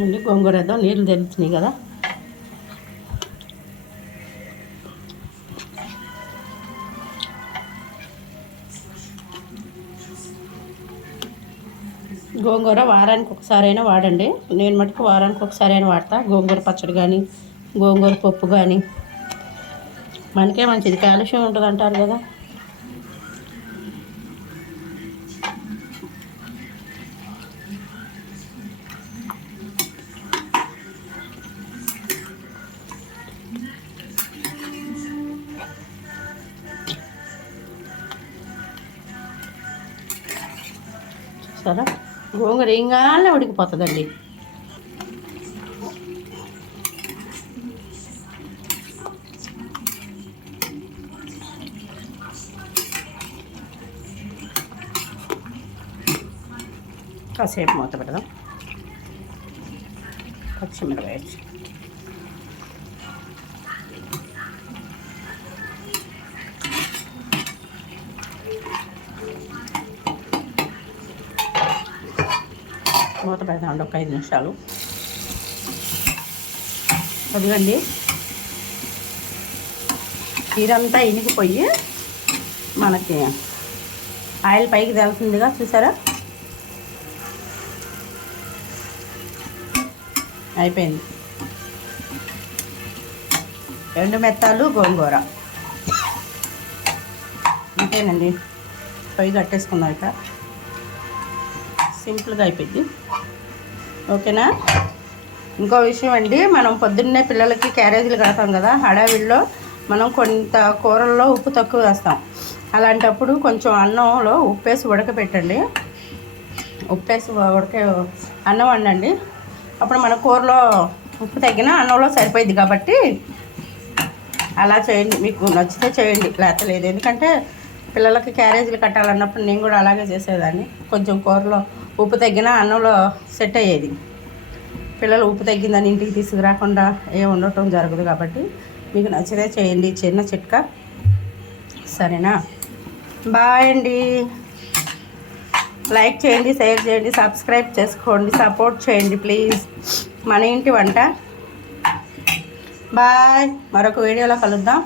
ముందు గోంగూర వేద్దాం నీళ్ళు తెలుస్తున్నాయి కదా. గోంగూర వారానికి ఒకసారైనా వాడండి. నేను మటుకు వారానికి ఒకసారైనా వాడతా. గోంగూర పచ్చడి కానీ గోంగూర పప్పు కానీ మనకే మంచిది. కాలుష్యం ఉంటుంది అంటారు కదా. చూసారా? గోంగూర ఏంగానే ఉడికిపోతుందండి. కాసేపు మూత పెడదాం. పచ్చిమిరపకాయ మూత పెడతామండి ఒక ఐదు నిమిషాలు. అదిగండి. ఇదంతా ఇనిగిపోయి మనకి ఆయిల్ పైకి తెలుతుందిగా చూసారా? అయిపోయింది. ఎండు మెత్తాలు గోంగూర. అంతేనండి. పొయ్యి కట్టేసుకుందాం ఇక సింపుల్గా అయిపోయింది. ఓకేనా? ఇంకో విషయం అండి మనం పొద్దున్నే పిల్లలకి క్యారేజీలు కడతాం కదా హడావిడిలో మనం కొంత కూరల్లో ఉప్పు తక్కువ వేస్తాం. అలాంటప్పుడు కొంచెం అన్నంలో ఉప్పేసి ఉడకబెట్టండి ఉప్పేసి ఉడక అన్నం వండండి. అప్పుడు మన కూరలో ఉప్పు తగ్గిన అన్నంలో సరిపోయింది కాబట్టి అలా చేయండి. మీకు నచ్చితే చేయండి లేకపోతే లేదు. ఎందుకంటే పిల్లలకి క్యారేజీలు కట్టాలన్నప్పుడు నేను కూడా అలాగే చేసేదాన్ని. కొంచెం కూరలో ఉప్పు తగ్గిన అన్నంలో సెట్ అయ్యేది. పిల్లలు ఉప్పు తగ్గిందని ఇంటికి తీసుకురాకుండా ఏ ఉండటం జరగదు కాబట్టి మీకు నచ్చితే చేయండి. చిన్న చిట్కా. సరేనా? బాయ్ అండి. లైక్ చేయండి షేర్ చేయండి సబ్స్క్రైబ్ చేసుకోండి సపోర్ట్ చేయండి ప్లీజ్. మన ఇంటి వంట. బాయ్. మరొక వీడియోలో కలుద్దాం.